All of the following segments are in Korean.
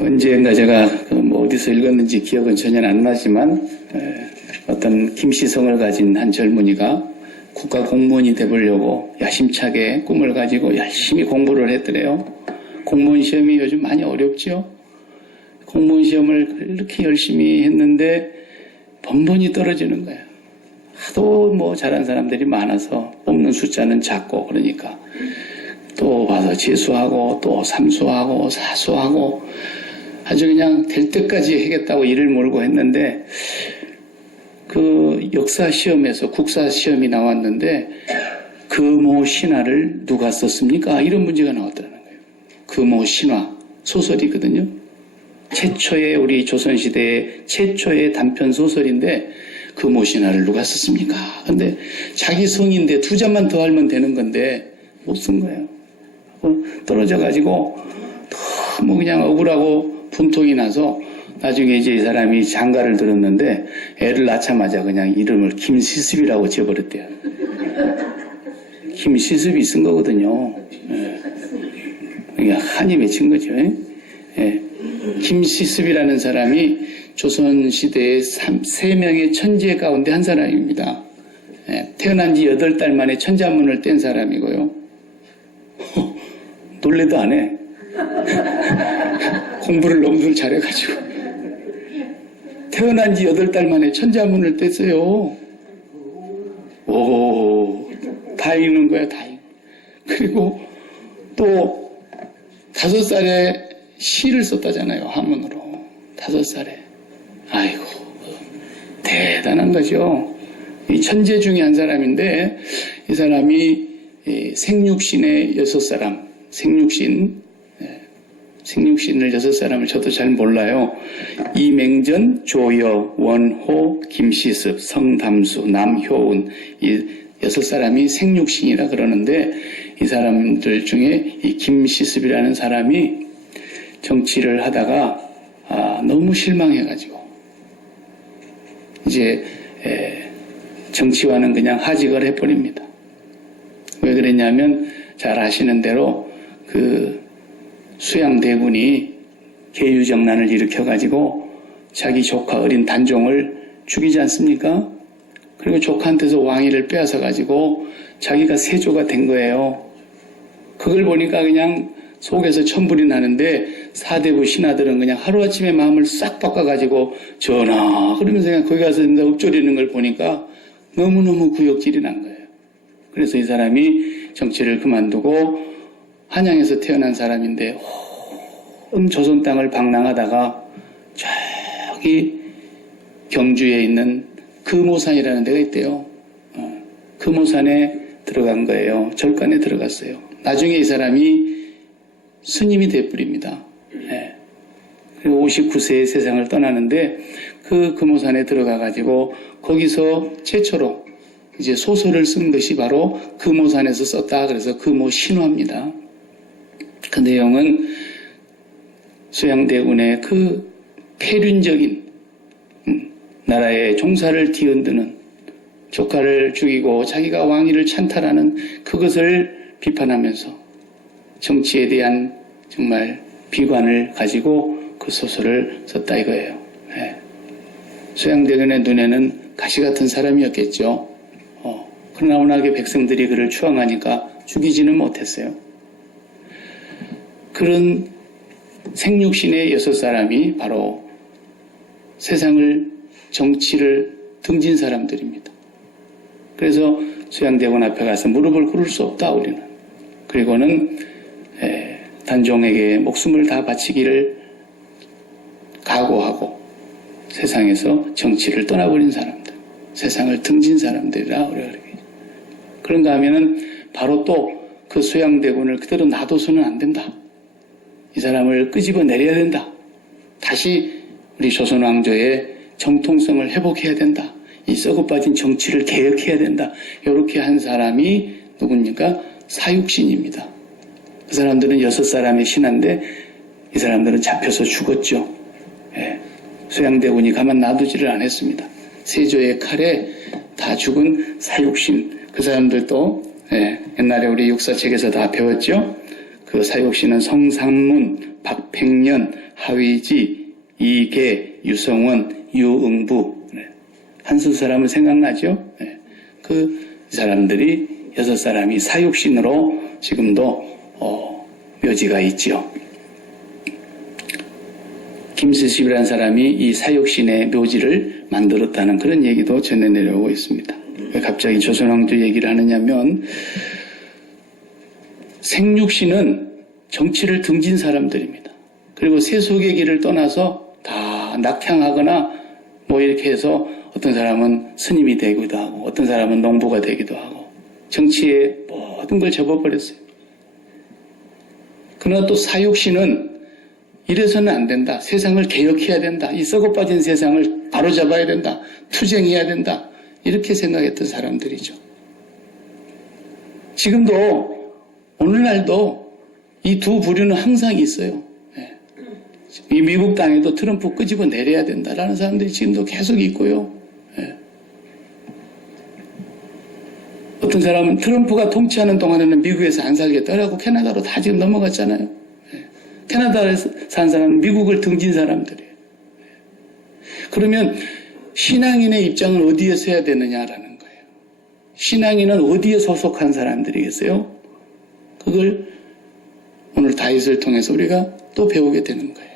언젠가 제가 어디서 읽었는지 기억은 전혀 안 나지만 어떤 김시성을 가진 한 젊은이가 국가 공무원이 되보려고 야심차게 꿈을 가지고 열심히 공부를 했더래요. 공무원 시험이 요즘 많이 어렵죠. 공무원 시험을 이렇게 열심히 했는데 번번이 떨어지는 거예요. 하도 잘한 사람들이 많아서 뽑는 숫자는 작고 그러니까 또 와서 재수하고 또 삼수하고 사수하고 아주 그냥 될 때까지 하겠다고 일을 몰고 했는데 그 역사 시험에서 국사 시험이 나왔는데 금호 신화를 누가 썼습니까? 이런 문제가 나왔다는 거예요. 금호 신화 소설이거든요. 최초의 우리 조선시대의 최초의 단편 소설인데 금호 신화를 누가 썼습니까? 근데 자기 성인데 두 잔만 더 알면 되는 건데 못 쓴 거예요. 떨어져가지고 너무 그냥 억울하고 분통이 나서 나중에 이제 이 사람이 장가를 들었는데 애를 낳자마자 그냥 이름을 김시습이라고 지어버렸대요. 김시습이 쓴 거거든요. 예. 한이 맺힌 거죠. 예. 김시습이라는 사람이 조선시대의 3명의 천재 가운데 한 사람입니다. 예. 태어난 지 8달 만에 천자문을 뗀 사람이고요. 놀래도 안 해. 공부를 너무 잘해가지고. 태어난 지 8달 만에 천자문을 뗐어요. 오, 다 읽는 거야, 다 읽는. 그리고 또 5살에 시를 썼다잖아요, 한문으로. 5살에. 아이고, 대단한 거죠. 이 천재 중에 한 사람인데, 이 사람이 생육신의 6사람, 생육신을 6사람을 저도 잘 몰라요. 이맹전, 조여, 원호, 김시습, 성담수, 남효운 이 6사람이 생육신이라 그러는데 이 사람들 중에 이 김시습이라는 사람이 정치를 하다가 너무 실망해가지고 이제 정치와는 그냥 하직을 해버립니다. 왜 그랬냐면 잘 아시는 대로 그 수양대군이 계유정난을 일으켜가지고 자기 조카 어린 단종을 죽이지 않습니까? 그리고 조카한테서 왕위를 빼앗아가지고 자기가 세조가 된 거예요. 그걸 보니까 그냥 속에서 천불이 나는데 사대부 신하들은 그냥 하루아침에 마음을 싹 바꿔가지고 전하 그러면서 그냥 거기 가서 읊조리는 걸 보니까 너무너무 구역질이 난 거예요. 그래서 이 사람이 정치를 그만두고 한양에서 태어난 사람인데 온 조선 땅을 방랑하다가 저기 경주에 있는 금오산이라는 데가 있대요. 금오산에 들어간 거예요. 절간에 들어갔어요. 나중에 이 사람이 스님이 돼버립니다. 네. 그리고 59세에 세상을 떠나는데 그 금오산에 들어가가지고 거기서 최초로 이제 소설을 쓴 것이 바로 금오산에서 썼다. 그래서 금오신화입니다. 그 내용은 수양대군의 그 폐륜적인 나라의 종사를 뒤흔드는 조카를 죽이고 자기가 왕위를 찬탈하는 그것을 비판하면서 정치에 대한 정말 비관을 가지고 그 소설을 썼다 이거예요. 네. 수양대군의 눈에는 가시 같은 사람이었겠죠. 그러나 워낙에 백성들이 그를 추앙하니까 죽이지는 못했어요. 그런 생육신의 6사람이 바로 세상을 정치를 등진 사람들입니다. 그래서 수양대군 앞에 가서 무릎을 꿇을 수 없다 우리는. 그리고는 단종에게 목숨을 다 바치기를 각오하고 세상에서 정치를 떠나버린 사람들, 세상을 등진 사람들이라 우리가 그런가 하면은 바로 또 그 수양대군을 그대로 놔둬서는 안 된다. 이 사람을 끄집어 내려야 된다. 다시 우리 조선왕조의 정통성을 회복해야 된다. 이 썩어빠진 정치를 개혁해야 된다. 이렇게 한 사람이 누굽니까? 사육신입니다. 그 사람들은 6사람의 신하인데 이 사람들은 잡혀서 죽었죠. 예. 수양대군이 가만 놔두지를 않았습니다. 세조의 칼에 다 죽은 사육신. 그 사람들도 옛날에 우리 역사책에서 다 배웠죠. 그 사육신은 성상문, 박팽년, 하위지, 이계, 유성원, 유응부. 한수 사람은 생각나죠? 그 사람들이 6사람이 사육신으로 지금도 묘지가 있죠. 김수십이라는 사람이 이 사육신의 묘지를 만들었다는 그런 얘기도 전해 내려오고 있습니다. 왜 갑자기 조선왕조 얘기를 하느냐면 생육신은 정치를 등진 사람들입니다. 그리고 세속의 길을 떠나서 다 낙향하거나 뭐 이렇게 해서 어떤 사람은 스님이 되기도 하고 어떤 사람은 농부가 되기도 하고 정치에 모든 걸 접어버렸어요. 그러나 또 사육신은 이래서는 안 된다. 세상을 개혁해야 된다. 이 썩어 빠진 세상을 바로잡아야 된다. 투쟁해야 된다. 이렇게 생각했던 사람들이죠. 지금도 오늘날도 이 두 부류는 항상 있어요. 이 미국 땅에도 트럼프 끄집어 내려야 된다라는 사람들이 지금도 계속 있고요. 어떤 사람은 트럼프가 통치하는 동안에는 미국에서 안 살겠다라고 캐나다로 다 지금 넘어갔잖아요. 캐나다에서 산 사람은 미국을 등진 사람들이에요. 그러면 신앙인의 입장은 어디에 서야 되느냐라는 거예요. 신앙인은 어디에 소속한 사람들이겠어요? 그걸 오늘 다윗을 통해서 우리가 또 배우게 되는 거예요.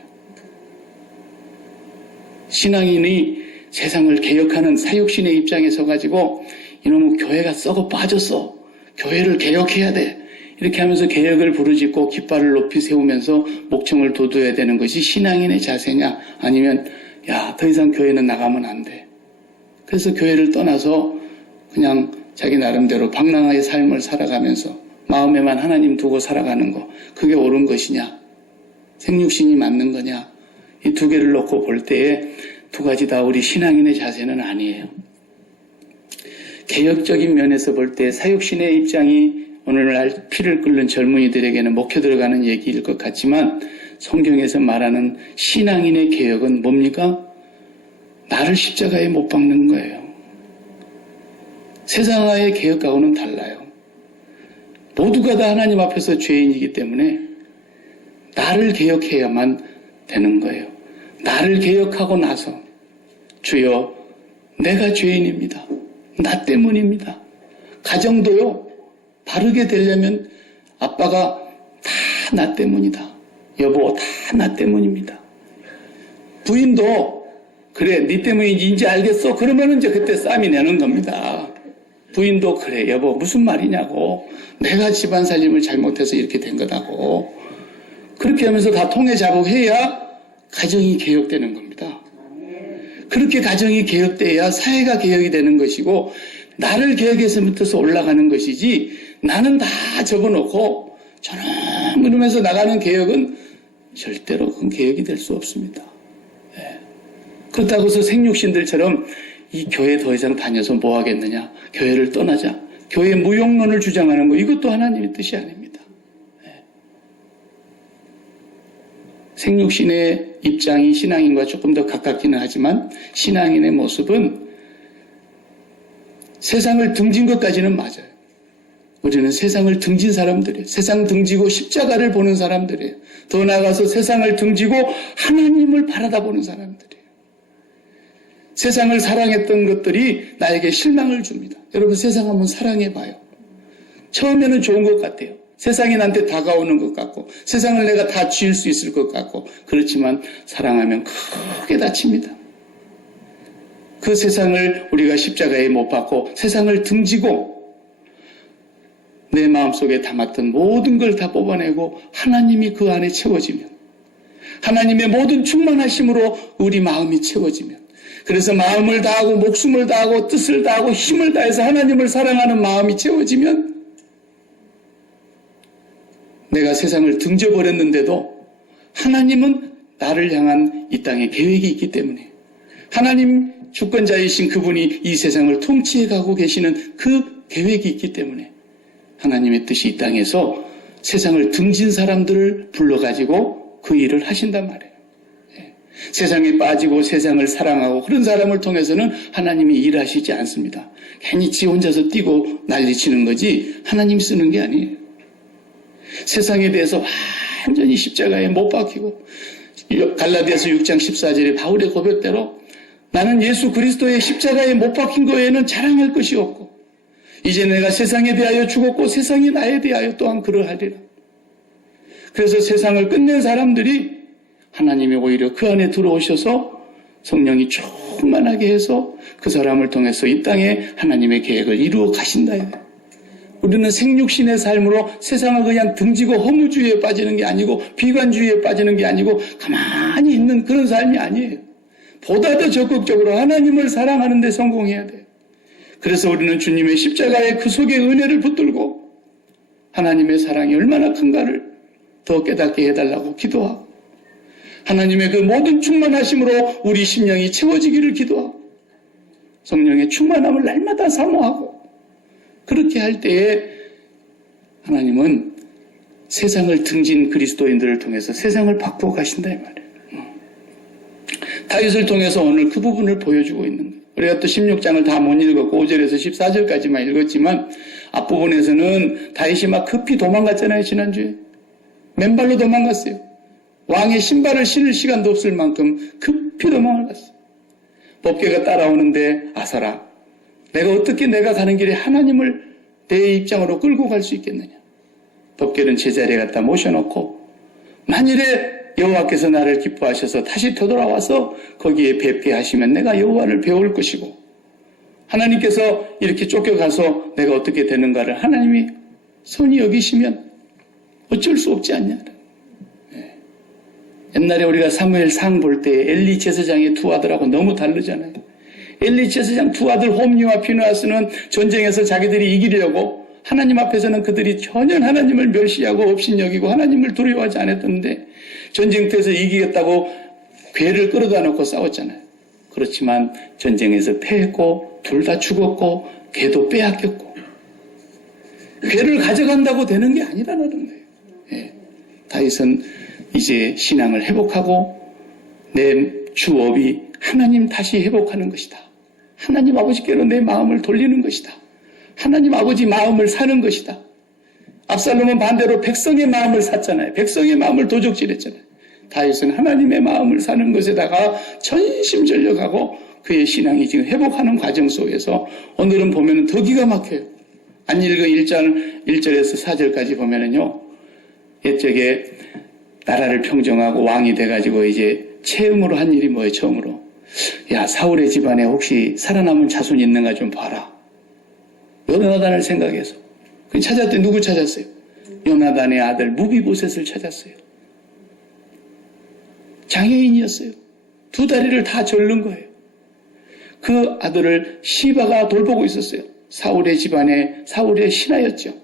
신앙인이 세상을 개혁하는 사육신의 입장에 서가지고 이놈의 교회가 썩어 빠졌어. 교회를 개혁해야 돼. 이렇게 하면서 개혁을 부르짖고 깃발을 높이 세우면서 목청을 돋워야 되는 것이 신앙인의 자세냐? 아니면 야, 더 이상 교회는 나가면 안 돼. 그래서 교회를 떠나서 그냥 자기 나름대로 방랑의 삶을 살아가면서 마음에만 하나님 두고 살아가는 거, 그게 옳은 것이냐? 생육신이 맞는 거냐? 이 두 개를 놓고 볼 때에 두 가지 다 우리 신앙인의 자세는 아니에요. 개혁적인 면에서 볼 때 사육신의 입장이 오늘날 피를 끓는 젊은이들에게는 먹혀 들어가는 얘기일 것 같지만 성경에서 말하는 신앙인의 개혁은 뭡니까? 나를 십자가에 못 박는 거예요. 세상의 개혁하고는 달라요. 모두가 다 하나님 앞에서 죄인이기 때문에 나를 개혁해야만 되는 거예요. 나를 개혁하고 나서 주여 내가 죄인입니다. 나 때문입니다. 가정도요. 바르게 되려면 아빠가 다 나 때문이다. 여보 다 나 때문입니다. 부인도 그래 네 때문인지 이제 알겠어. 그러면 이제 그때 싸움이 내는 겁니다. 부인도 그래 여보 무슨 말이냐고. 내가 집안 살림을 잘못해서 이렇게 된 거다고. 그렇게 하면서 다 통해 작업해야 가정이 개혁되는 겁니다. 그렇게 가정이 개혁돼야 사회가 개혁이 되는 것이고 나를 개혁해서 밑에서 올라가는 것이지 나는 다 접어놓고 저놈 그러면서 나가는 개혁은 절대로 그건 개혁이 될 수 없습니다. 그렇다고 해서 생육신들처럼 이 교회 더 이상 다녀서 뭐 하겠느냐. 교회를 떠나자. 교회 무용론을 주장하는 거 이것도 하나님의 뜻이 아닙니다. 생육신의 입장이 신앙인과 조금 더 가깝기는 하지만 신앙인의 모습은 세상을 등진 것까지는 맞아요. 우리는 세상을 등진 사람들이에요. 세상 등지고 십자가를 보는 사람들이에요. 더 나아가서 세상을 등지고 하나님을 바라다 보는 사람들이에요. 세상을 사랑했던 것들이 나에게 실망을 줍니다. 여러분 세상 한번 사랑해봐요. 처음에는 좋은 것 같아요. 세상이 나한테 다가오는 것 같고 세상을 내가 다 지을 수 있을 것 같고 그렇지만 사랑하면 크게 다칩니다. 그 세상을 우리가 십자가에 못 박고 세상을 등지고 내 마음속에 담았던 모든 걸 다 뽑아내고 하나님이 그 안에 채워지면 하나님의 모든 충만하심으로 우리 마음이 채워지면 그래서 마음을 다하고 목숨을 다하고 뜻을 다하고 힘을 다해서 하나님을 사랑하는 마음이 채워지면 내가 세상을 등져버렸는데도 하나님은 나를 향한 이 땅에 계획이 있기 때문에 하나님 주권자이신 그분이 이 세상을 통치해 가고 계시는 그 계획이 있기 때문에 하나님의 뜻이 이 땅에서 세상을 등진 사람들을 불러가지고 그 일을 하신단 말이에요. 세상에 빠지고 세상을 사랑하고 그런 사람을 통해서는 하나님이 일하시지 않습니다. 괜히 지 혼자서 뛰고 난리치는 거지 하나님 쓰는 게 아니에요. 세상에 대해서 완전히 십자가에 못 박히고 갈라디아서 6장 14절에 바울의 고백대로 나는 예수 그리스도의 십자가에 못 박힌 거에는 자랑할 것이 없고 이제 내가 세상에 대하여 죽었고 세상이 나에 대하여 또한 그러하리라. 그래서 세상을 끝낸 사람들이 하나님이 오히려 그 안에 들어오셔서 성령이 충만하게 해서 그 사람을 통해서 이 땅에 하나님의 계획을 이루어 가신다. 우리는 생육신의 삶으로 세상을 그냥 등지고 허무주의에 빠지는 게 아니고 비관주의에 빠지는 게 아니고 가만히 있는 그런 삶이 아니에요. 보다 더 적극적으로 하나님을 사랑하는 데 성공해야 돼요. 그래서 우리는 주님의 십자가의 그 속에 은혜를 붙들고 하나님의 사랑이 얼마나 큰가를 더 깨닫게 해달라고 기도하고 하나님의 그 모든 충만하심으로 우리 심령이 채워지기를 기도하고 성령의 충만함을 날마다 사모하고 그렇게 할 때에 하나님은 세상을 등진 그리스도인들을 통해서 세상을 바꾸어 가신다 이 말이에요. 다윗을 통해서 오늘 그 부분을 보여주고 있는 거예요. 우리가 또 16장을 다 못 읽었고 5절에서 14절까지만 읽었지만 앞부분에서는 다윗이 막 급히 도망갔잖아요. 지난주에. 맨발로 도망갔어요. 왕의 신발을 신을 시간도 없을 만큼 급히 도망을 갔어요. 법궤가 따라오는데 아사라 내가 어떻게 내가 가는 길에 하나님을 내 입장으로 끌고 갈 수 있겠느냐. 법궤는 제자리에 갖다 모셔놓고 만일에 여호와께서 나를 기뻐하셔서 다시 되돌아와서 거기에 뵙게 하시면 내가 여호와를 배울 것이고 하나님께서 이렇게 쫓겨가서 내가 어떻게 되는가를 하나님이 선히 여기시면 어쩔 수 없지 않냐. 옛날에 우리가 사무엘 상 볼 때 엘리 제사장의 두 아들하고 너무 다르잖아요. 엘리 제사장 두 아들 홈리와 피느하스는 전쟁에서 자기들이 이기려고 하나님 앞에서는 그들이 전혀 하나님을 멸시하고 업신여기고 하나님을 두려워하지 않았던데 전쟁터에서 이기겠다고 괴를 끌어다 놓고 싸웠잖아요. 그렇지만 전쟁에서 패했고 둘 다 죽었고 괴도 빼앗겼고 괴를 가져간다고 되는 게 아니라는 거예요. 예. 다윗은 이제 신앙을 회복하고 내 주업이 하나님 다시 회복하는 것이다. 하나님 아버지께로 내 마음을 돌리는 것이다. 하나님 아버지 마음을 사는 것이다. 압살롬은 반대로 백성의 마음을 샀잖아요. 백성의 마음을 도적질했잖아요. 다윗은 하나님의 마음을 사는 것에다가 전심전력하고 그의 신앙이 지금 회복하는 과정 속에서 오늘은 보면 더 기가 막혀요. 안 읽은 1절에서 4절까지 보면은요. 옛적에 나라를 평정하고 왕이 돼가지고 이제 체험으로 한 일이 뭐예요? 처음으로. 야, 사울의 집안에 혹시 살아남은 자손이 있는가 좀 봐라. 요나단을 생각해서. 찾았더니 누구 찾았어요? 요나단의 아들 무비보셋을 찾았어요. 장애인이었어요. 두 다리를 다 절른 거예요. 그 아들을 시바가 돌보고 있었어요. 사울의 집안에 사울의 신하였죠.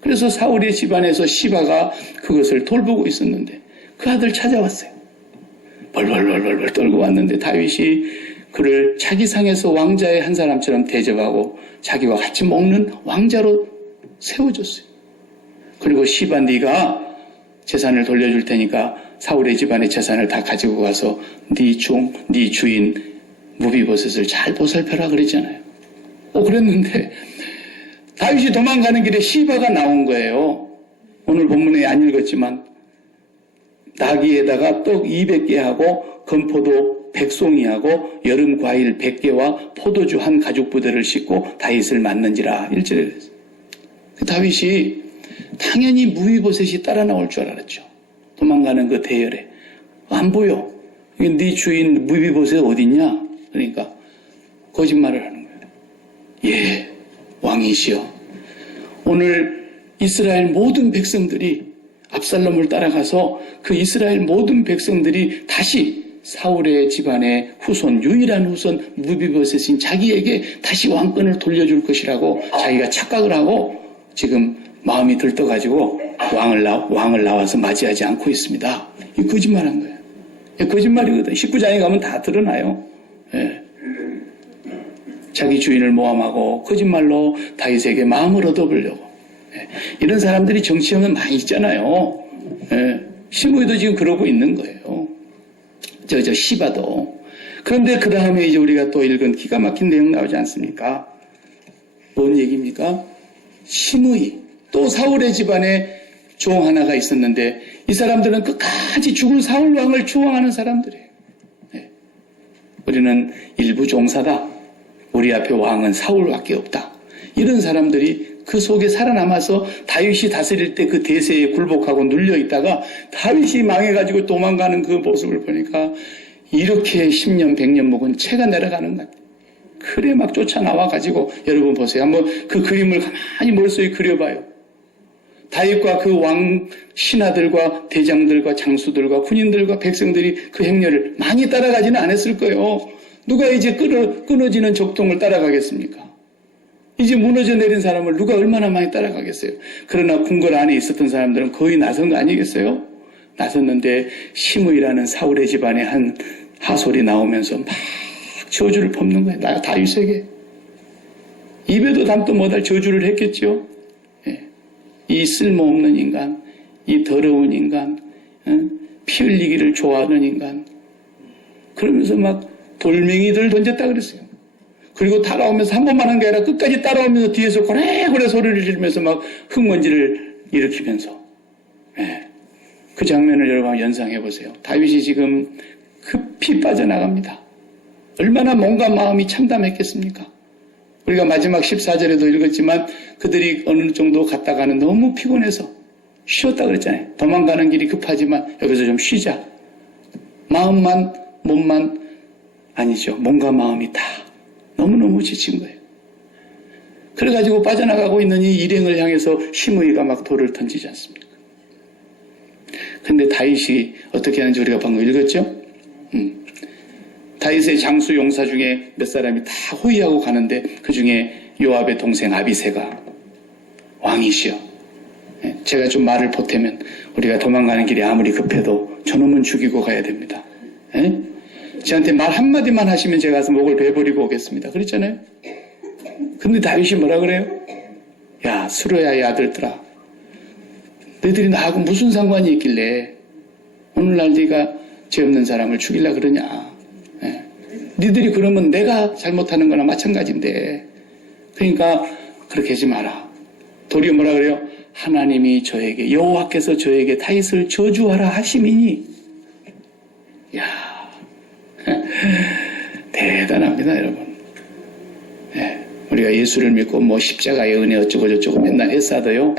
그래서 사울의 집안에서 시바가 그것을 돌보고 있었는데 그 아들 찾아왔어요. 벌벌벌벌 떨고 왔는데 다윗이 그를 자기 상에서 왕자의 한 사람처럼 대접하고 자기와 같이 먹는 왕자로 세워줬어요. 그리고 시바 네가 재산을 돌려줄 테니까 사울의 집안의 재산을 다 가지고 가서 네 주인 무비보셋을 잘 보살펴라 그랬잖아요. 그랬는데 다윗이 도망가는 길에 시바가 나온 거예요. 오늘 본문에 안 읽었지만 나귀에다가 떡 200개 하고 건포도 100송이하고 여름 과일 100개와 포도주 한 가죽 부대를 싣고 다윗을 맞는지라 1절에 그랬어요. 다윗이 당연히 무비보셋이 따라 나올 줄 알았죠. 도망가는 그 대열에 안 보여. 네 주인 무비보셋 어딨냐? 그러니까 거짓말을 하는 거예요. 예, 왕이시여. 오늘 이스라엘 모든 백성들이 압살롬을 따라가서 그 이스라엘 모든 백성들이 다시 사울의 집안의 후손, 유일한 후손 무비보셋인 자기에게 다시 왕권을 돌려줄 것이라고 자기가 착각을 하고 지금 마음이 들떠가지고 왕을 나와서 맞이하지 않고 있습니다. 이 거짓말한 거예요. 거짓말이거든. 19장에 가면 다 드러나요. 예. 자기 주인을 모함하고 거짓말로 다윗에게 마음을 얻어보려고. 예. 이런 사람들이 정치형은 많이 있잖아요. 예. 시므이도 지금 그러고 있는 거예요. 저 시바도. 그런데 그 다음에 이제 우리가 또 읽은 기가 막힌 내용 나오지 않습니까? 뭔 얘기입니까? 시므이. 또 사울의 집안에 종 하나가 있었는데 이 사람들은 끝까지 죽을 사울 왕을 추앙하는 사람들이에요. 네. 우리는 일부 종사다. 우리 앞에 왕은 사울밖에 없다. 이런 사람들이 그 속에 살아남아서 다윗이 다스릴 때 그 대세에 굴복하고 눌려있다가 다윗이 망해가지고 도망가는 그 모습을 보니까 이렇게 10년, 100년 묵은 채가 내려가는 것 같아요. 그래 막 쫓아나와가지고 여러분 보세요. 한번 그 그림을 가만히 머릿속에 그려봐요. 다윗과 그 왕 신하들과 대장들과 장수들과 군인들과 백성들이 그 행렬을 많이 따라가지는 않았을 거예요. 누가 이제 끊어지는 적통을 따라가겠습니까? 이제 무너져 내린 사람을 누가 얼마나 많이 따라가겠어요? 그러나 궁궐 안에 있었던 사람들은 거의 나선 거 아니겠어요? 나섰는데 시므이라는 사울의 집안의 한 하솔이 나오면서 막 저주를 퍼붓는 거예요. 나 다윗에게. 입에도 담도 못할 저주를 했겠죠. 예. 이 쓸모없는 인간, 이 더러운 인간, 피 흘리기를 좋아하는 인간. 그러면서 막 돌멩이들 던졌다 그랬어요. 그리고 따라오면서 한 번만 한 게 아니라 끝까지 따라오면서 뒤에서 고래고래 소리를 지르면서 막 흙먼지를 일으키면서. 예. 그 장면을 여러분 연상해 보세요. 다윗이 지금 급히 빠져나갑니다. 얼마나 몸과 마음이 참담했겠습니까? 우리가 마지막 14절에도 읽었지만 그들이 어느 정도 갔다가는 너무 피곤해서 쉬었다 그랬잖아요. 도망가는 길이 급하지만 여기서 좀 쉬자. 마음만 몸만 아니죠. 몸과 마음이 다 너무너무 지친 거예요. 그래가지고 빠져나가고 있는 이 일행을 향해서 시므이가 막 돌을 던지지 않습니까? 근데 다윗이 어떻게 하는지 우리가 방금 읽었죠? 다윗의 장수 용사 중에 몇 사람이 다 호위하고 가는데 그 중에 요압의 동생 아비새가 왕이시여. 제가 좀 말을 보태면 우리가 도망가는 길이 아무리 급해도 저놈은 죽이고 가야 됩니다. 저한테 말 한마디만 하시면 제가 가서 목을 베버리고 오겠습니다. 그랬잖아요. 근데 다윗이 뭐라 그래요? 야, 수르야의 아들들아, 너희들이 나하고 무슨 상관이 있길래 오늘날 네가 죄 없는 사람을 죽이려 그러냐. 너희들이 그러면 내가 잘못하는 거나 마찬가지인데. 그러니까 그렇게 하지 마라. 도리어 뭐라 그래요? 하나님이 저에게, 여호와께서 저에게 다윗을 저주하라 하심이니. 야, 대단합니다, 여러분. 우리가 예수를 믿고 뭐 십자가의 은혜 어쩌고 저쩌고 맨날 애써도요,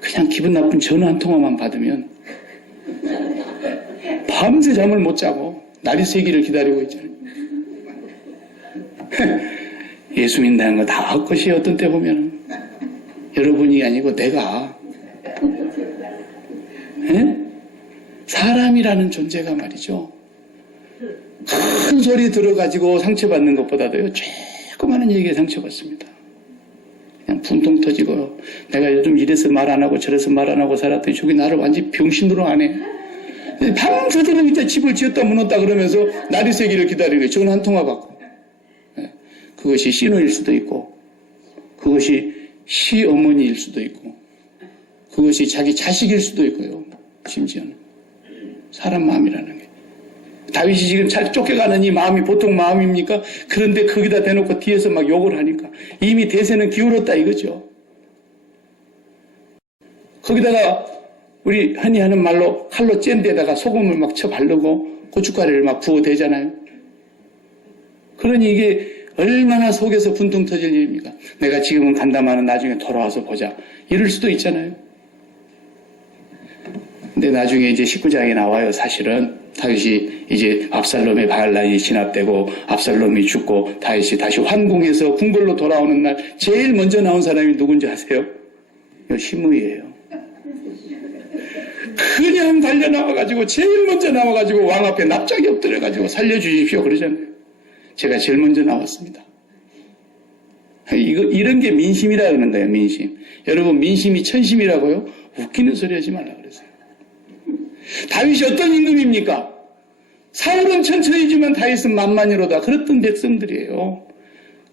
그냥 기분 나쁜 전화 한 통화만 받으면 밤새 잠을 못 자고 날이 새기를 기다리고 있잖아요. 예수 믿는다는 거 다 헛것이에요. 어떤 때 보면 여러분이 아니고 내가 사람이라는 존재가 말이죠, 큰 소리 들어가지고 상처받는 것보다도요 조그마한 얘기에 상처받습니다. 그냥 분통 터지고 내가 요즘 이래서 말 안 하고 저래서 말 안 하고 살았더니 저기 나를 완전히 병신으로 하네. 밤새도록 이제 집을 지었다 무눴다 그러면서 날이 새기를 기다리고 전화 한 통화 받고. 그것이 신우일 수도 있고, 그것이 시어머니일 수도 있고, 그것이 자기 자식일 수도 있고요. 심지어는 사람 마음이라는 게. 다윗이 지금 쫓겨가는 이 마음이 보통 마음입니까? 그런데 거기다 대놓고 뒤에서 막 욕을 하니까 이미 대세는 기울었다 이거죠. 거기다가 우리 흔히 하는 말로 칼로 짠 데다가 소금을 막 쳐 바르고 고춧가루를 막 부어 대잖아요. 그러니 이게 얼마나 속에서 분통 터질 일입니까? 내가 지금은 간다마는 나중에 돌아와서 보자. 이럴 수도 있잖아요. 근데 나중에 이제 19장에 나와요. 사실은 다윗이 이제 압살롬의 반란이 진압되고 압살롬이 죽고 다윗이 다시 환궁해서 궁궐로 돌아오는 날 제일 먼저 나온 사람이 누군지 아세요? 시므이예요. 그냥 달려나와가지고 제일 먼저 나와가지고 왕 앞에 납작이 엎드려가지고 살려주십시오 그러잖아요. 제가 제일 먼저 나왔습니다. 이런 게 민심이라는 거예요, 민심. 여러분, 민심이 천심이라고요? 웃기는 소리 하지 말라 그랬어요. 다윗이 어떤 임금입니까? 사울은 천천히지만 다윗은 만만이로다. 그랬던 백성들이에요.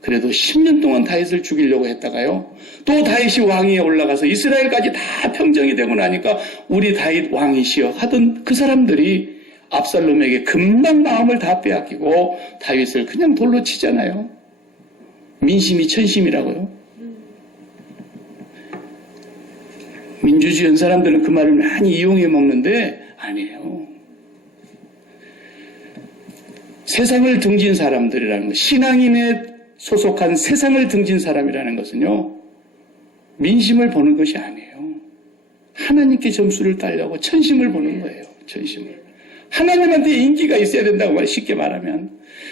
그래도 10년 동안 다윗을 죽이려고 했다가요, 또 다윗이 왕위에 올라가서 이스라엘까지 다 평정이 되고 나니까 우리 다윗 왕이시여 하던 그 사람들이 압살롬에게 금방 마음을 다 빼앗기고 다윗을 그냥 돌로 치잖아요. 민심이 천심이라고요. 민주주의 사람들은 그 말을 많이 이용해 먹는데 아니에요. 세상을 등진 사람들이라는 것, 신앙인에 소속한 세상을 등진 사람이라는 것은요, 민심을 보는 것이 아니에요. 하나님께 점수를 따려고 천심을 보는 거예요. 천심을. 하나님한테 인기가 있어야 된다고 말 쉽게 말하면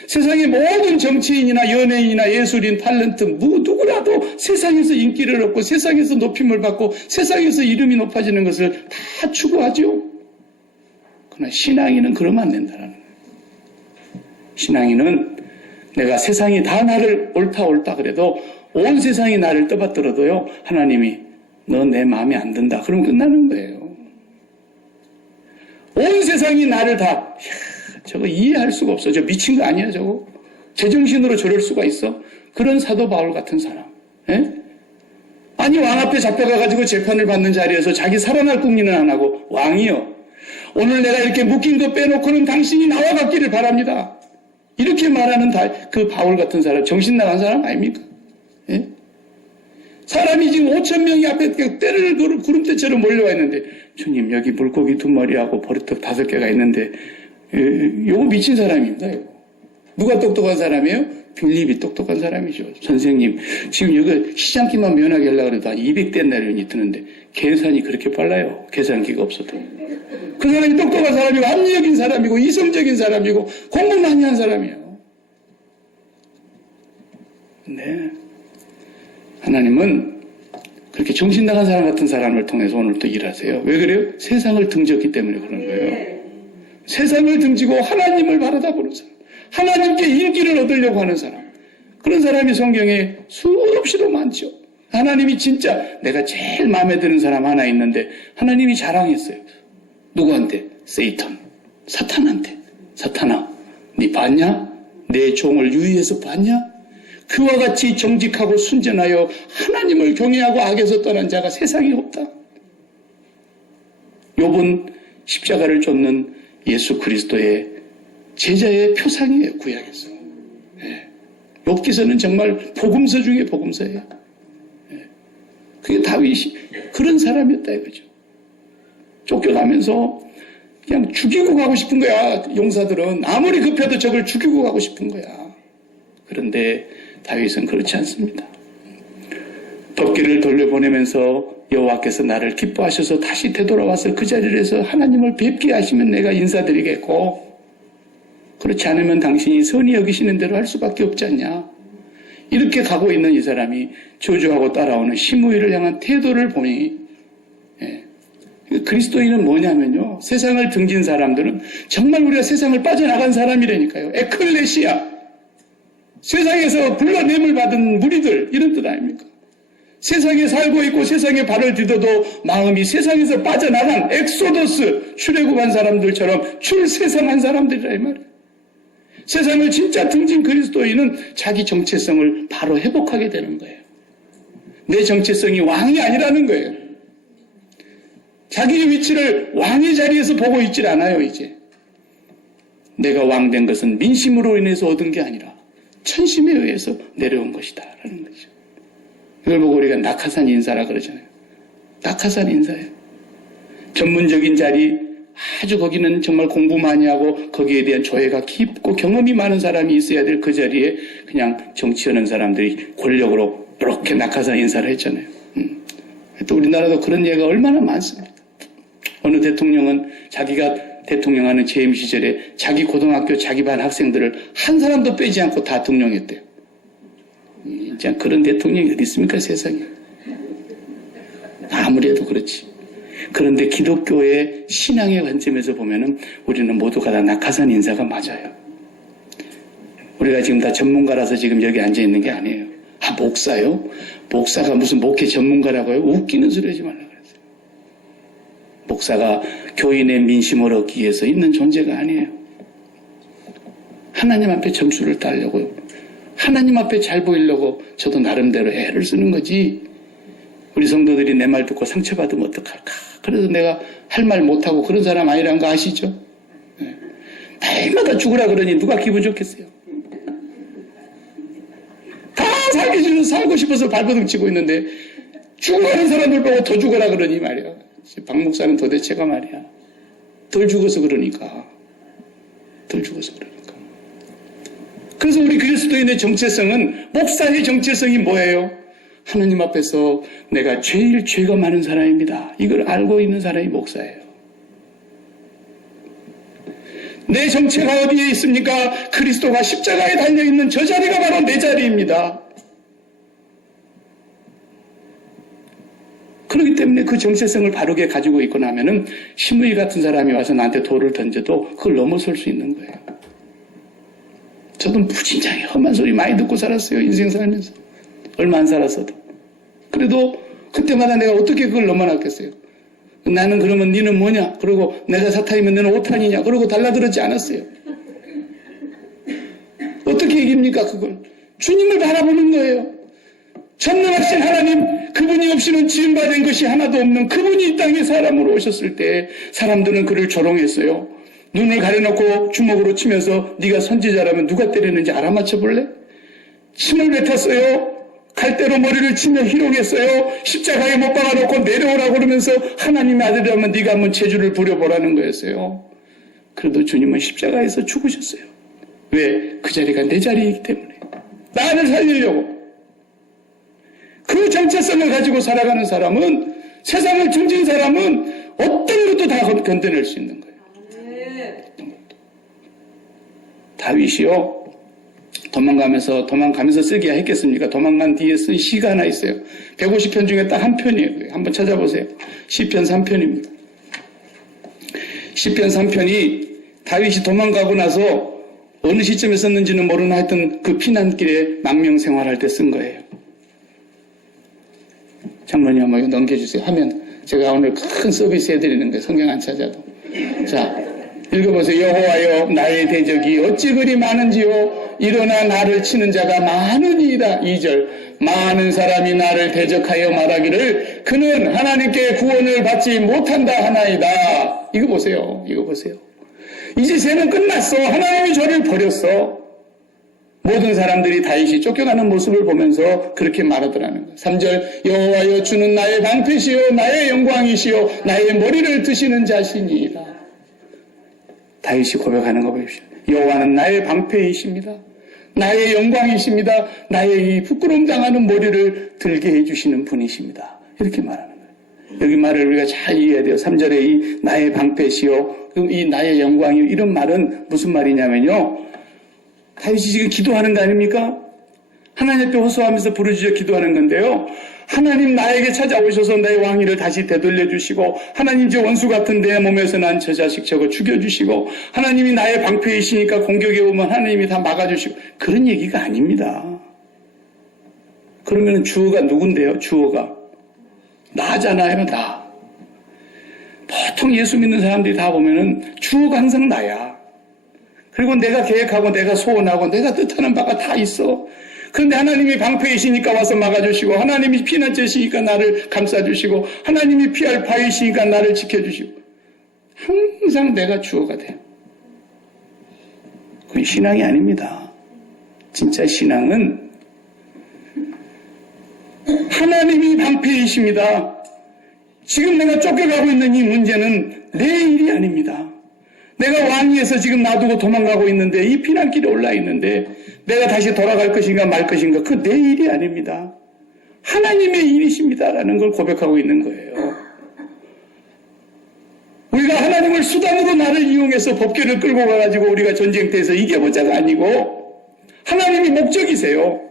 세상의 모든 정치인이나 연예인이나 예술인, 탤런트 누구라도 세상에서 인기를 얻고 세상에서 높임을 받고 세상에서 이름이 높아지는 것을 다 추구하죠. 그러나 신앙인은 그러면 안 된다는 거예요. 신앙인은 내가 세상이 다 나를 옳다 그래도 온 세상이 나를 떠받들어도요, 하나님이 너 내 마음에 안 든다 그러면 끝나는 거예요. 온 세상이 나를 다 저거 이해할 수가 없어. 저 미친 거 아니야 저거. 제정신으로 저럴 수가 있어. 그런 사도 바울 같은 사람. 예? 아니 왕 앞에 잡혀가가지고 재판을 받는 자리에서 자기 살아날 궁리는 안 하고 왕이요. 오늘 내가 이렇게 묶인 거 빼놓고는 당신이 나와 갔기를 바랍니다. 이렇게 말하는 그 바울 같은 사람, 정신 나간 사람 아닙니까? 예? 사람이 지금 5,000명이 앞에 때를 구름대처럼 몰려와 있는데, 주님, 여기 물고기 2마리하고 버릇떡 5개가 있는데, 요거 미친 사람입니다, 이거. 누가 똑똑한 사람이에요? 빌립이 똑똑한 사람이죠. 선생님, 지금 여기 시장기만 면하게 하려고 해도 한 200데나리온이 드는데, 계산이 그렇게 빨라요. 계산기가 없어도. 그 사람이 똑똑한 사람이고, 합리적인 사람이고, 이성적인 사람이고, 공부 많이 한 사람이에요. 네. 하나님은 그렇게 정신 나간 사람 같은 사람을 통해서 오늘 또 일하세요. 왜 그래요? 세상을 등졌기 때문에 그런 거예요. 세상을 등지고 하나님을 바라다 보는 사람. 하나님께 인기를 얻으려고 하는 사람. 그런 사람이 성경에 수없이도 많죠. 하나님이 진짜 내가 제일 마음에 드는 사람 하나 있는데 하나님이 자랑했어요. 누구한테? 세이탄. 사탄한테. 사탄아, 네 봤냐? 내 종을 유의해서 봤냐? 그와 같이 정직하고 순전하여 하나님을 경외하고 악에서 떠난 자가 세상에 없다. 욥은 십자가를 쫓는 예수 그리스도의 제자의 표상이에요. 구약에서. 예. 욥기서는 정말 복음서 중에 복음서예요. 예. 그게 다윗이 그런 사람이었다 이거죠. 쫓겨가면서 그냥 죽이고 가고 싶은 거야. 용사들은 아무리 급해도 저걸 죽이고 가고 싶은 거야. 그런데 다윗은 그렇지 않습니다. 덮기를 돌려보내면서 여호와께서 나를 기뻐하셔서 다시 되돌아와서 그 자리에서 하나님을 뵙게 하시면 내가 인사드리겠고 그렇지 않으면 당신이 선히 여기시는 대로 할 수밖에 없지 않냐. 이렇게 가고 있는 이 사람이 저주하고 따라오는 시므이를 향한 태도를 보니 그리스도인은 뭐냐면요. 세상을 등진 사람들은 정말 우리가 세상을 빠져나간 사람이라니까요. 에클레시아. 세상에서 불러냄을 받은 무리들 이런 뜻 아닙니까? 세상에 살고 있고 세상에 발을 디뎌도 마음이 세상에서 빠져나간 엑소더스 출애굽한 사람들처럼 출세상한 사람들이라 이 말이에요. 세상을 진짜 등진 그리스도인은 자기 정체성을 바로 회복하게 되는 거예요. 내 정체성이 왕이 아니라는 거예요. 자기의 위치를 왕의 자리에서 보고 있질 않아요. 이제 내가 왕 된 것은 민심으로 인해서 얻은 게 아니라 천심에 의해서 내려온 것이다 라는 거죠. 이걸 보고 우리가 낙하산 인사라 그러잖아요. 낙하산 인사예요. 전문적인 자리, 아주 거기는 정말 공부 많이 하고 거기에 대한 조예가 깊고 경험이 많은 사람이 있어야 될 그 자리에 그냥 정치하는 사람들이 권력으로 이렇게 낙하산 인사를 했잖아요. 또 우리나라도 그런 예가 얼마나 많습니다. 어느 대통령은 자기가 대통령하는 재임 시절에 자기 고등학교 자기 반 학생들을 한 사람도 빼지 않고 다 등용했대요. 진짜 그런 대통령이 어디 있습니까 세상에. 아무래도 그렇지. 그런데 기독교의 신앙의 관점에서 보면은 우리는 모두가 다 낙하산 인사가 맞아요. 우리가 지금 다 전문가라서 지금 여기 앉아 있는 게 아니에요. 아, 목사요? 목사가 무슨 목회 전문가라고요? 웃기는 소리 하지 말라 그랬어요. 목사가 교인의 민심을 얻기 위해서 있는 존재가 아니에요. 하나님 앞에 점수를 따려고요. 하나님 앞에 잘 보이려고 저도 나름대로 애를 쓰는 거지. 우리 성도들이 내 말 듣고 상처받으면 어떡할까. 그래서 내가 할 말 못하고 그런 사람 아니라는 거 아시죠? 네. 날마다 죽으라 그러니 누가 기분 좋겠어요. 다 살고 싶어서 발버둥 치고 있는데 죽어가는 사람들 보고 더 죽어라 그러니 말이야. 박 목사는 도대체가 말이야. 덜 죽어서 그러니까. 덜 죽어서 그러니까. 그래서 우리 그리스도인의 정체성은, 목사의 정체성이 뭐예요? 하나님 앞에서 내가 제일 죄가 많은 사람입니다. 이걸 알고 있는 사람이 목사예요. 내 정체가 어디에 있습니까? 그리스도가 십자가에 달려있는 저 자리가 바로 내 자리입니다. 그렇기 때문에 그 정체성을 바르게 가지고 있고 나면은 신무이 같은 사람이 와서 나한테 돌을 던져도 그걸 넘어설 수 있는 거예요. 저도 무진장에 험한 소리 많이 듣고 살았어요. 인생 살면서. 얼마 안 살았어도. 그래도 그때마다 내가 어떻게 그걸 넘어놨겠어요. 나는 그러면 니는 뭐냐? 그러고 내가 사탄이면 너는 오탄이냐? 그러고 달라들었지 않았어요. 어떻게 이깁니까 그걸? 주님을 바라보는 거예요. 전능하신 하나님, 그분이 없이는 지음받은 것이 하나도 없는 그분이 이 땅에 사람으로 오셨을 때 사람들은 그를 조롱했어요. 눈을 가려놓고 주먹으로 치면서 네가 선지자라면 누가 때리는지 알아맞혀 볼래? 침을 뱉었어요. 갈대로 머리를 치며 희롱했어요. 십자가에 못 박아놓고 내려오라고 그러면서 하나님의 아들이라면 네가 한번 재주를 부려보라는 거였어요. 그래도 주님은 십자가에서 죽으셨어요. 왜? 그 자리가 내 자리이기 때문에. 나를 살리려고. 그 정체성을 가지고 살아가는 사람은, 세상을 등진 사람은 어떤 것도 다 견뎌낼 수 있는 거예요. 다윗이요, 도망가면서 쓰기야 했겠습니까? 도망간 뒤에 쓴 시가 하나 있어요. 150편 중에 딱 한 편이에요. 한번 찾아보세요. 시편 3편입니다. 시편 3편이 다윗이 도망가고 나서 어느 시점에 썼는지는 모르나 하여튼 그 피난길에 망명 생활할 때 쓴 거예요. 장로님 한번 이거 넘겨주세요. 하면 제가 오늘 큰 서비스 해드리는 거예요. 성경 안 찾아도. 자, 읽어보세요. 여호와여, 나의 대적이 어찌 그리 많은지요. 일어나 나를 치는 자가 많으니이다. 2절. 많은 사람이 나를 대적하여 말하기를 그는 하나님께 구원을 받지 못한다 하나이다. 이거 보세요. 이거 보세요. 이제 쟤는 끝났어. 하나님이 저를 버렸어. 모든 사람들이 다윗이 쫓겨가는 모습을 보면서 그렇게 말하더라는 거예요. 3절. 여호와여, 주는 나의 방패시요 나의 영광이시요 나의 머리를 드시는 자신이다. 다윗이 고백하는 거 보십시오. 여호와는 나의 방패이십니다. 나의 영광이십니다. 나의 이 부끄러움 당하는 머리를 들게 해주시는 분이십니다. 이렇게 말하는 거예요. 여기 말을 우리가 잘 이해해야 돼요. 3절에 이 나의 방패시요, 이 나의 영광이, 이런 말은 무슨 말이냐면요, 다윗이 지금 기도하는 거 아닙니까? 하나님 앞에 호소하면서 부르짖어 기도하는 건데요. 하나님 나에게 찾아오셔서 나의 왕위를 다시 되돌려 주시고, 하나님 제 원수 같은 내 몸에서 난 저 자식 저거 죽여주시고, 하나님이 나의 방패이시니까 공격에 오면 하나님이 다 막아주시고, 그런 얘기가 아닙니다. 그러면 주어가 누군데요? 주어가 나잖아요. 나. 보통 예수 믿는 사람들이 다 보면은 주어가 항상 나야. 그리고 내가 계획하고 내가 소원하고 내가 뜻하는 바가 다 있어. 그런데 하나님이 방패이시니까 와서 막아주시고, 하나님이 피난처시니까 나를 감싸주시고, 하나님이 피할 바위시니까 나를 지켜주시고, 항상 내가 주어가 돼요. 그건 신앙이 아닙니다. 진짜 신앙은 하나님이 방패이십니다. 지금 내가 쫓겨가고 있는 이 문제는 내 일이 아닙니다. 내가 왕위에서 지금 놔두고 도망가고 있는데, 이 피난길에 올라 있는데 내가 다시 돌아갈 것인가 말 것인가, 그 내 일이 아닙니다. 하나님의 일이십니다라는 걸 고백하고 있는 거예요. 우리가 하나님을 수단으로 나를 이용해서 법궤를 끌고 가가지고 우리가 전쟁터에서 이겨보자가 아니고, 하나님이 목적이세요.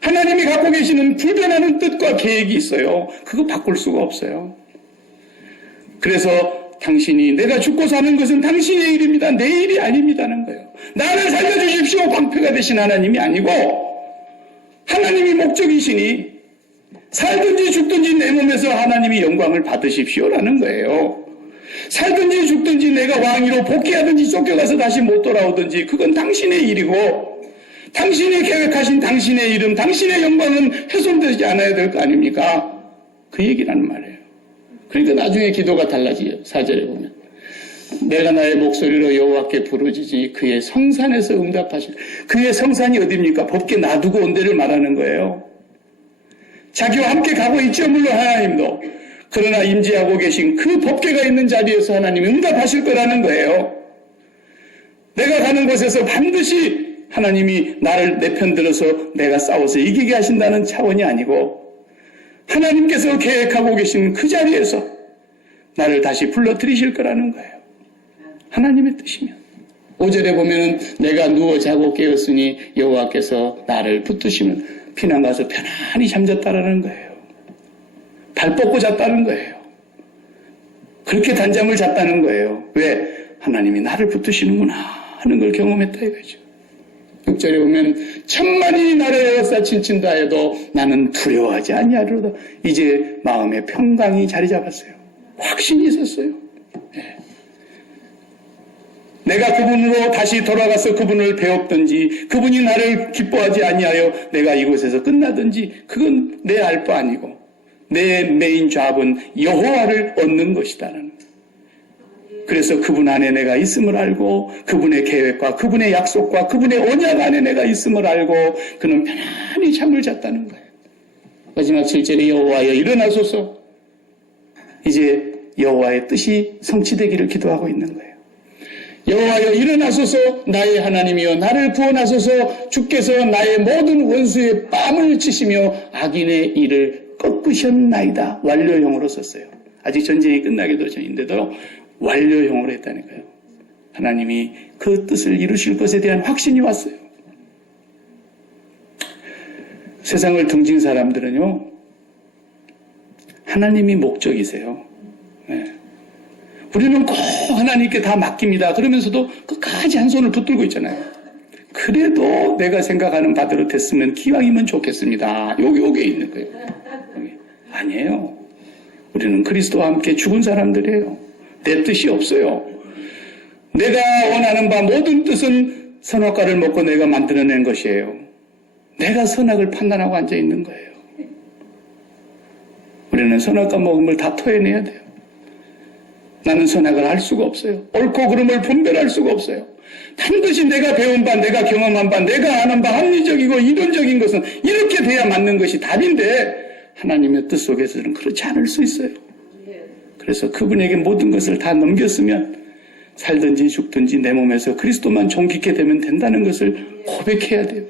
하나님이 갖고 계시는 불변하는 뜻과 계획이 있어요. 그거 바꿀 수가 없어요. 그래서 당신이, 내가 죽고 사는 것은 당신의 일입니다. 내 일이 아닙니다는 거예요. 나를 살려주십시오 방패가 되신 하나님이 아니고, 하나님이 목적이시니 살든지 죽든지 내 몸에서 하나님이 영광을 받으십시오라는 거예요. 살든지 죽든지 내가 왕위로 복귀하든지 쫓겨가서 다시 못 돌아오든지 그건 당신의 일이고, 당신이 계획하신 당신의 이름, 당신의 영광은 훼손되지 않아야 될 거 아닙니까? 그 얘기라는 말이에요. 그러니까 나중에 기도가 달라지요. 4절에 보면 내가 나의 목소리로 여호와께 부르짖으니 그의 성산에서 응답하시리. 그의 성산이 어디입니까? 법궤 놔두고 온 데를 말하는 거예요. 자기와 함께 가고 있죠, 물론 하나님도. 그러나 임재하고 계신 그 법궤가 있는 자리에서 하나님이 응답하실 거라는 거예요. 내가 가는 곳에서 반드시 하나님이 나를 내 편 들어서 내가 싸워서 이기게 하신다는 차원이 아니고 하나님께서 계획하고 계신 그 자리에서 나를 다시 불러들이실 거라는 거예요. 하나님의 뜻이면. 5절에 보면은 내가 누워 자고 깨었으니 여호와께서 나를 붙드시면 피난 가서 편안히 잠잤다라는 거예요. 발 뻗고 잤다는 거예요. 그렇게 단잠을 잤다는 거예요. 왜? 하나님이 나를 붙드시는구나 하는 걸 경험했다 이거죠. 6절에 보면 천만이 나를 에워싸 친친다 해도 나는 두려워하지 아니하리로다. 이제 마음에 평강이 자리 잡았어요. 확신이 있었어요. 네. 내가 그분으로 다시 돌아가서 그분을 배웠든지 그분이 나를 기뻐하지 아니하여 내가 이곳에서 끝나든지 그건 내 알 바 아니고 내 메인 잡은 여호와를 얻는 것이다라는 거예요. 그래서 그분 안에 내가 있음을 알고 그분의 계획과 그분의 약속과 그분의 언약 안에 내가 있음을 알고 그는 편안히 잠을 잤다는 거예요. 마지막 7절에 여호와여 일어나소서. 이제 여호와의 뜻이 성취되기를 기도하고 있는 거예요. 여호와여 일어나소서. 나의 하나님이여 나를 구원하소서. 주께서 나의 모든 원수의 뺨을 치시며 악인의 일을 꺾으셨나이다. 완료형으로 썼어요. 아직 전쟁이 끝나기도 전인데도 완료형으로 했다니까요. 하나님이 그 뜻을 이루실 것에 대한 확신이 왔어요. 세상을 등진 사람들은요, 하나님이 목적이세요. 네. 우리는 꼭 하나님께 다 맡깁니다. 그러면서도 끝까지 한 손을 붙들고 있잖아요. 그래도 내가 생각하는 바대로 됐으면 기왕이면 좋겠습니다. 요게 있는 거예요. 아니에요. 우리는 그리스도와 함께 죽은 사람들이에요. 내 뜻이 없어요. 내가 원하는 바 모든 뜻은 선악과를 먹고 내가 만들어낸 것이에요. 내가 선악을 판단하고 앉아있는 거예요. 우리는 선악과 먹음을 다 토해내야 돼요. 나는 선악을 알 수가 없어요. 옳고 그름을 분별할 수가 없어요. 반드시 내가 배운 바, 내가 경험한 바, 내가 아는 바 합리적이고 이론적인 것은 이렇게 돼야 맞는 것이 답인데 하나님의 뜻 속에서는 그렇지 않을 수 있어요. 그래서 그분에게 모든 것을 다 넘겼으면 살든지 죽든지 내 몸에서 그리스도만 존귀케 되면 된다는 것을 고백해야 돼요.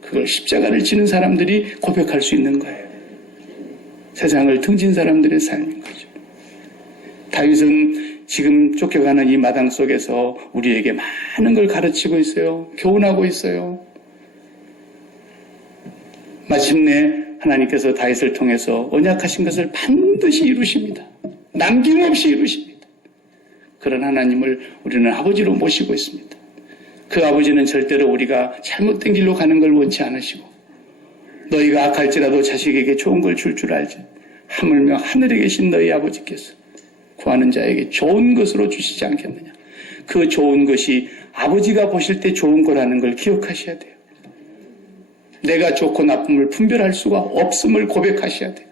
그걸 십자가를 지는 사람들이 고백할 수 있는 거예요. 세상을 등진 사람들의 삶인 거죠. 다윗은 지금 쫓겨가는 이 마당 속에서 우리에게 많은 걸 가르치고 있어요. 교훈하고 있어요. 마침내 하나님께서 다윗을 통해서 언약하신 것을 반드시 이루십니다. 남김없이 이루십니다. 그런 하나님을 우리는 아버지로 모시고 있습니다. 그 아버지는 절대로 우리가 잘못된 길로 가는 걸 원치 않으시고 너희가 악할지라도 자식에게 좋은 걸 줄 줄 알지 하물며 하늘에 계신 너희 아버지께서 구하는 자에게 좋은 것으로 주시지 않겠느냐. 그 좋은 것이 아버지가 보실 때 좋은 거라는 걸 기억하셔야 돼요. 내가 좋고 나쁨을 분별할 수가 없음을 고백하셔야 돼요.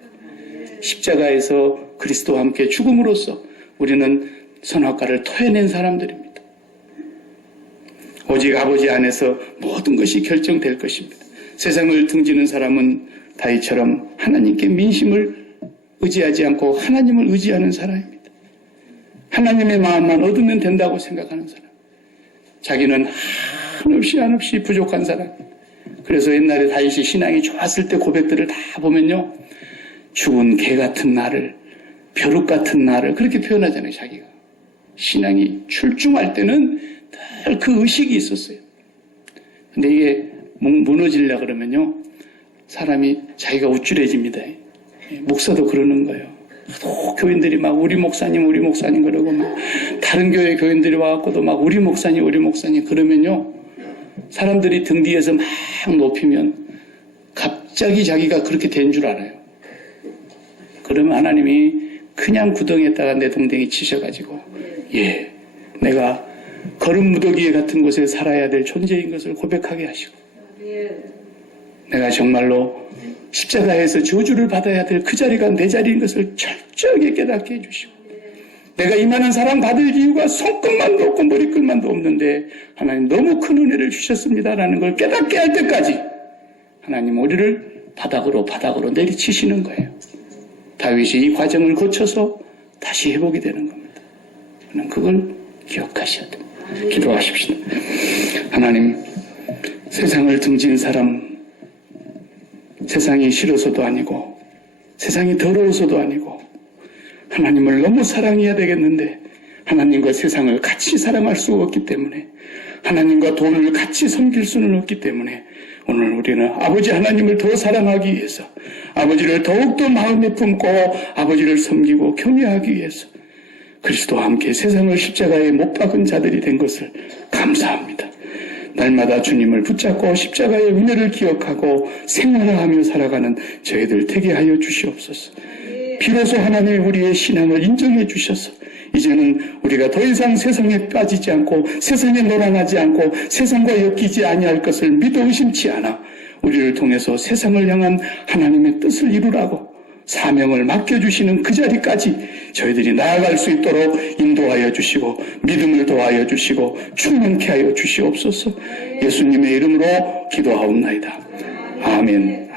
십자가에서 그리스도와 함께 죽음으로써 우리는 선악과를 토해낸 사람들입니다. 오직 아버지 안에서 모든 것이 결정될 것입니다. 세상을 등지는 사람은 다윗처럼 하나님께 민심을 의지하지 않고 하나님을 의지하는 사람입니다. 하나님의 마음만 얻으면 된다고 생각하는 사람. 자기는 한없이 부족한 사람. 그래서 옛날에 다윗이 신앙이 좋았을 때 고백들을 다 보면요. 죽은 개 같은 나를, 벼룩 같은 나를 그렇게 표현하잖아요. 자기가. 신앙이 출중할 때는 늘 그 의식이 있었어요. 근데 이게 무너지려고 그러면요. 사람이 자기가 우쭐해집니다. 목사도 그러는 거예요. 또 교인들이 막 우리 목사님 그러고 막 다른 교회 교인들이 와갖고도 막 우리 목사님 그러면요. 사람들이 등 뒤에서 막 높이면 갑자기 자기가 그렇게 된 줄 알아요. 그러면 하나님이 그냥 구덩이에다가 내 동댕이 치셔가지고 내가 거름 무더기 같은 곳에 살아야 될 존재인 것을 고백하게 하시고 내가 정말로 십자가에서 저주를 받아야 될 그 자리가 내 자리인 것을 철저하게 깨닫게 해주시고 내가 이만한 사랑 받을 이유가 손끝만도 없고 머리끝만도 없는데 하나님 너무 큰 은혜를 주셨습니다라는 걸 깨닫게 할 때까지 하나님 우리를 바닥으로 내리치시는 거예요. 다윗이 이 과정을 거쳐서 다시 회복이 되는 겁니다. 그걸 기억하셔야 됩니다. 기도하십시오. 하나님, 세상을 등진 사람, 세상이 싫어서도 아니고 세상이 더러워서도 아니고 하나님을 너무 사랑해야 되겠는데 하나님과 세상을 같이 사랑할 수 없기 때문에, 하나님과 돈을 같이 섬길 수는 없기 때문에 오늘 우리는 아버지 하나님을 더 사랑하기 위해서, 아버지를 더욱더 마음에 품고 아버지를 섬기고 경외하기 위해서 그리스도와 함께 세상을 십자가에 못 박은 자들이 된 것을 감사합니다. 날마다 주님을 붙잡고 십자가의 은혜를 기억하고 생활하며 살아가는 저희들 되게 하여 주시옵소서. 비로소 하나님 우리의 신앙을 인정해 주셔서 이제는 우리가 더 이상 세상에 빠지지 않고 세상에 노란하지 않고 세상과 엮이지 아니할 것을 믿어 의심치 않아 우리를 통해서 세상을 향한 하나님의 뜻을 이루라고 사명을 맡겨주시는 그 자리까지 저희들이 나아갈 수 있도록 인도하여 주시고 믿음을 더하여 주시고 충만케 하여 주시옵소서. 예수님의 이름으로 기도하옵나이다. 아멘.